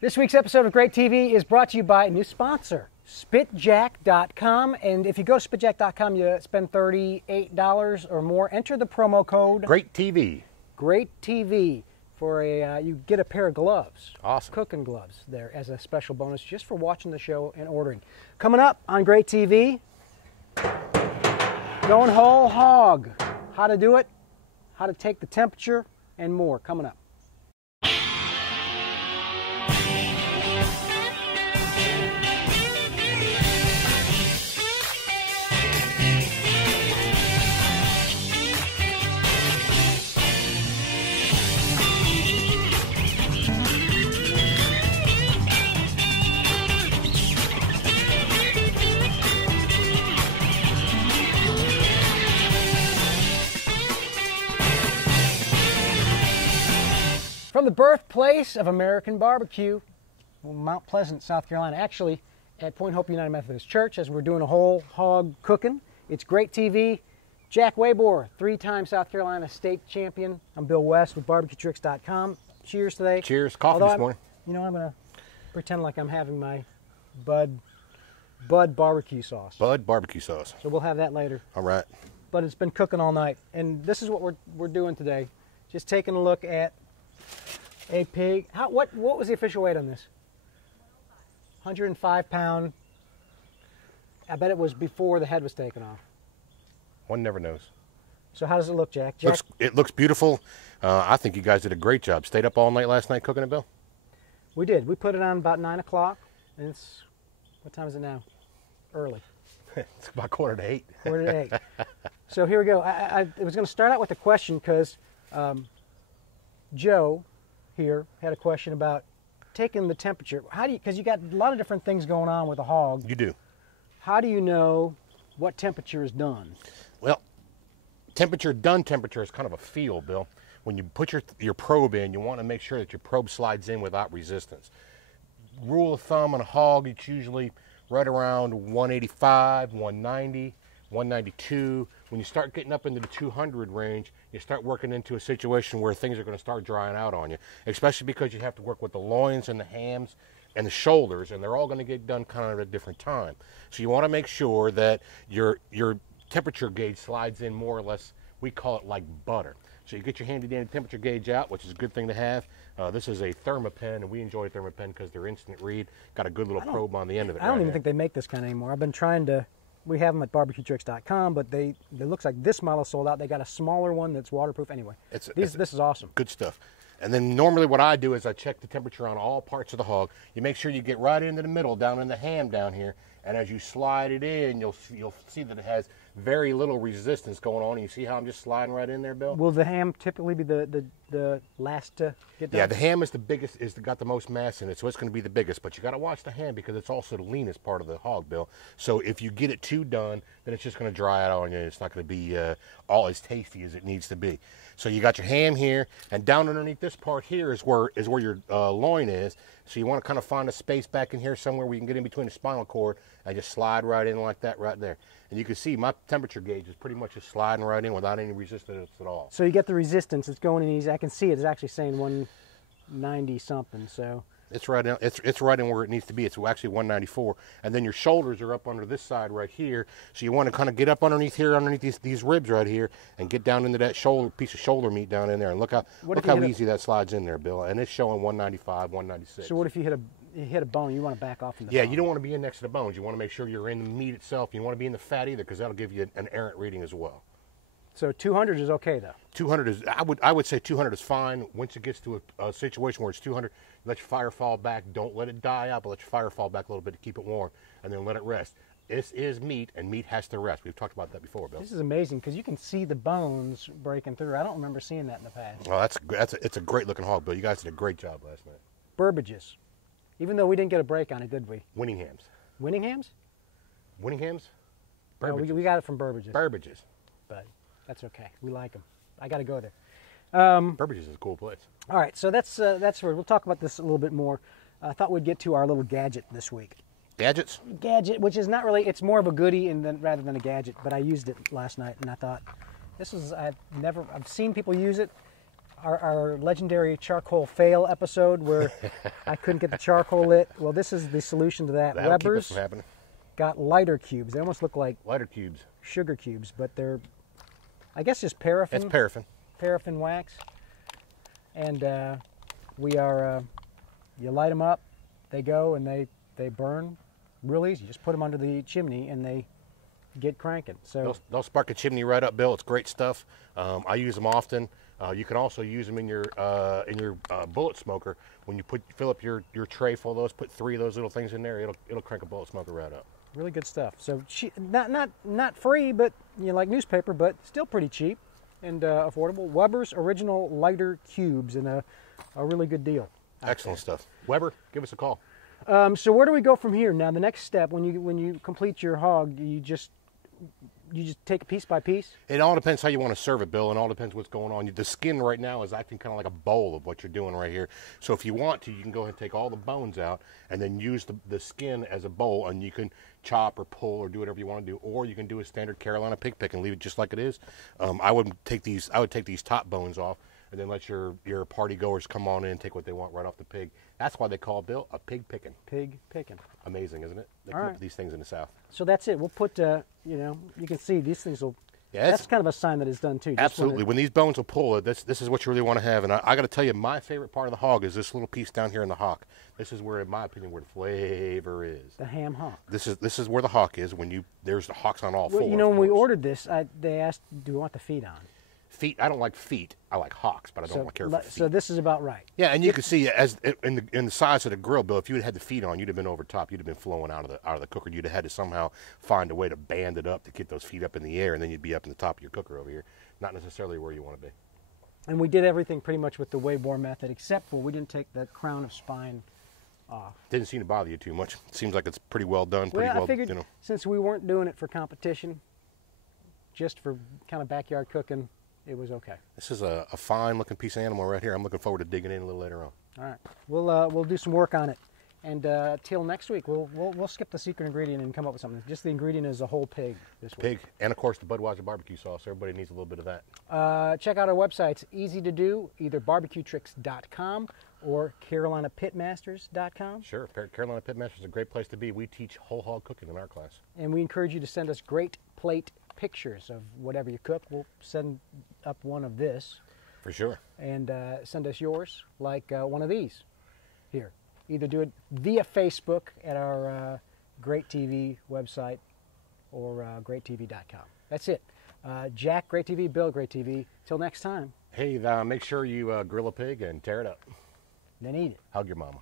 This week's episode of GrateTV is brought to you by a new sponsor, spitjack.com. And if you go to spitjack.com, you spend $38 or more. Enter the promo code GrateTV. GrateTV for you get a pair of gloves. Awesome. Cooking gloves there as a special bonus just for watching the show and ordering. Coming up on GrateTV, going whole hog. How to do it, how to take the temperature, and more coming up. From the birthplace of American barbecue, Mount Pleasant, South Carolina, actually at Point Hope United Methodist Church, as we're doing a whole hog cooking. It's GrateTV. Jack Waiboer, 3-time South Carolina state champion. I'm Bill West with barbecuetricks.com. Cheers today. Cheers. Coffee this morning. You know, I'm going to pretend like I'm having my Bud barbecue sauce. Bud barbecue sauce. So we'll have that later. All right. But it's been cooking all night. And this is what we're doing today. Just taking a look at a pig. What was the official weight on this? 105 pound. I bet it was before the head was taken off. One never knows. So how does it look, Jack? It looks beautiful. I think you guys did a great job. Stayed up all night last night cooking it, Bill? We did. We put it on about 9 o'clock. And it's, what time is it now? Early. It's about 7:45. 7:45. So here we go. I was going to start out with a question because Joe here had a question about taking the temperature. How do you, because you got a lot of different things going on with a hog. You do. How do you know what temperature is done? Well, done temperature is kind of a feel, Bill. When you put your probe in, you want to make sure that your probe slides in without resistance. Rule of thumb on a hog, it's usually right around 185, 190, 192. When you start getting up into the 200 range, you start working into a situation where things are going to start drying out on you, especially because you have to work with the loins and the hams and the shoulders, and they're all going to get done kind of at a different time. So you want to make sure that your temperature gauge slides in more or less, we call it like butter. So you get your handy dandy temperature gauge out, which is a good thing to have. This is a ThermaPen, and we enjoy ThermaPen because they're instant read. Got a good little probe on the end of it. I don't even think they make this kind anymore. I've been trying to. We have them at barbecuetricks.com, but it looks like this model sold out. They got a smaller one that's waterproof. Anyway, this is awesome. Good stuff. And then normally what I do is I check the temperature on all parts of the hog. You make sure you get right into the middle, down in the ham down here, and as you slide it in, you'll see that it has very little resistance going on. And you see how I'm just sliding right in there, Bill? Will the ham typically be the last to get done? Yeah, the ham is the biggest, got the most mass in it, so it's going to be the biggest. But you got to watch the ham because it's also the leanest part of the hog, Bill. So if you get it too done, then it's just going to dry out on you. It's not going to be all as tasty as it needs to be. So you got your ham here, and down underneath this part here is where your loin is. So you want to kind of find a space back in here somewhere where you can get in between the spinal cord and just slide right in like that right there. And you can see my temperature gauge is pretty much just sliding right in without any resistance at all. So you get the resistance. It's going in easy. I can see it. It's actually saying 190 something. So it's right in. It's right in where it needs to be. It's actually 194. And then your shoulders are up under this side right here. So you want to kind of get up underneath here, underneath these ribs right here, and get down into that piece of shoulder meat down in there. And look how easy that slides in there, Bill. And it's showing 195, 196. So what if you hit a bone? You want to back off from the bone. Yeah, you don't want to be in next to the bones. You want to make sure you're in the meat itself. You don't want to be in the fat either, because that'll give you an errant reading as well. So 200 is okay though. 200 is, I would say 200 is fine. Once it gets to a situation where it's 200, let your fire fall back. Don't let it die out, but let your fire fall back a little bit to keep it warm, and then let it rest. This is meat, and meat has to rest. We've talked about that before, Bill. This is amazing because you can see the bones breaking through. I don't remember seeing that in the past. Well, it's a great looking hog, Bill. You guys did a great job last night. Burbages. Even though we didn't get a break on it, did we? Winning hams. Winning hams? Winning hams? No, we got it from Burbages. Burbages. But that's okay. We like them. I got to go there. Burbages is a cool place. All right, so that's where we'll talk about this a little bit more. I thought we'd get to our little gadget this week. Gadgets? Gadget, which is not really, it's more of a goodie rather than a gadget, but I used it last night and I thought, I've seen people use it. our legendary charcoal fail episode where I couldn't get the charcoal lit. Well, this is the solution to that. That'll keep us Weber's from happening. got lighter cubes. They almost look like Lighter cubes. sugar cubes, but they're, I guess, just paraffin. It's paraffin. Paraffin wax. And we are, you light them up, they go, and they burn real easy. Just put them under the chimney, and they get cranking. So they'll spark a chimney right up, Bill. It's great stuff. I use them often. You can also use them in your bullet smoker. When you fill up your tray full of those, put 3 of those little things in there. It'll crank a bullet smoker right up. really good stuff. So not free, but like newspaper, but still pretty cheap and affordable. Weber's original lighter cubes, and a really good deal. Excellent stuff. Weber, give us a call. So where do we go from here? Now the next step, when you complete your hog, you just take it piece by piece? It all depends how you want to serve it, Bill, and all depends what's going on. The skin right now is acting kind of like a bowl of what you're doing right here. So if you want to, you can go ahead and take all the bones out and then use the skin as a bowl, and you can chop or pull or do whatever you want to do, or you can do a standard Carolina pig pick and leave it just like it is. I would take these top bones off and then let your party goers come on in and take what they want right off the pig. That's why they call Bill a pig pickin'. Pig picking. Amazing, isn't it? They come up with these things in the South. So that's it. We'll put, you can see these things will, Yeah, that's kind of a sign that it's done too. Just absolutely. When these bones will pull, this is what you really want to have. And I got to tell you, my favorite part of the hog is this little piece down here in the hock. This is where, in my opinion, where the flavor is. The ham hock. This is where the hock is. There's the hocks on all four. Well, when we ordered this, they asked, do we want the feet on? Feet. I don't like feet. I like hocks, but I don't care for feet. So this is about right. Yeah, and you can see in the size of the grill, Bill. If you had the feet on, you'd have been over top. You'd have been flowing out of the cooker. You'd have had to somehow find a way to band it up to get those feet up in the air, and then you'd be up in the top of your cooker over here. Not necessarily where you want to be. And we did everything pretty much with the Waiboer method, except for we didn't take the crown of spine off. Didn't seem to bother you too much. It seems like it's pretty well done. I figured since we weren't doing it for competition, just for kind of backyard cooking, it was okay. This is a fine-looking piece of animal right here. I'm looking forward to digging in a little later on. All right, we'll do some work on it, and till next week, we'll skip the secret ingredient and come up with something. Just the ingredient is a whole pig this week. Pig, and of course the Budweiser barbecue sauce. Everybody needs a little bit of that. Check out our website. It's easy to do. Either barbecuetricks.com or carolinapitmasters.com. Sure, Carolina Pitmasters is a great place to be. We teach whole hog cooking in our class. And we encourage you to send us great plate pictures of whatever you cook. We'll send up one of this. For sure. And send us yours, like one of these here. Either do it via Facebook at our GrateTV website or GrateTV.com. That's it. Jack, GrateTV, Bill, GrateTV. Till next time. Hey, make sure you grill a pig and tear it up. Then eat it. Hug your mama.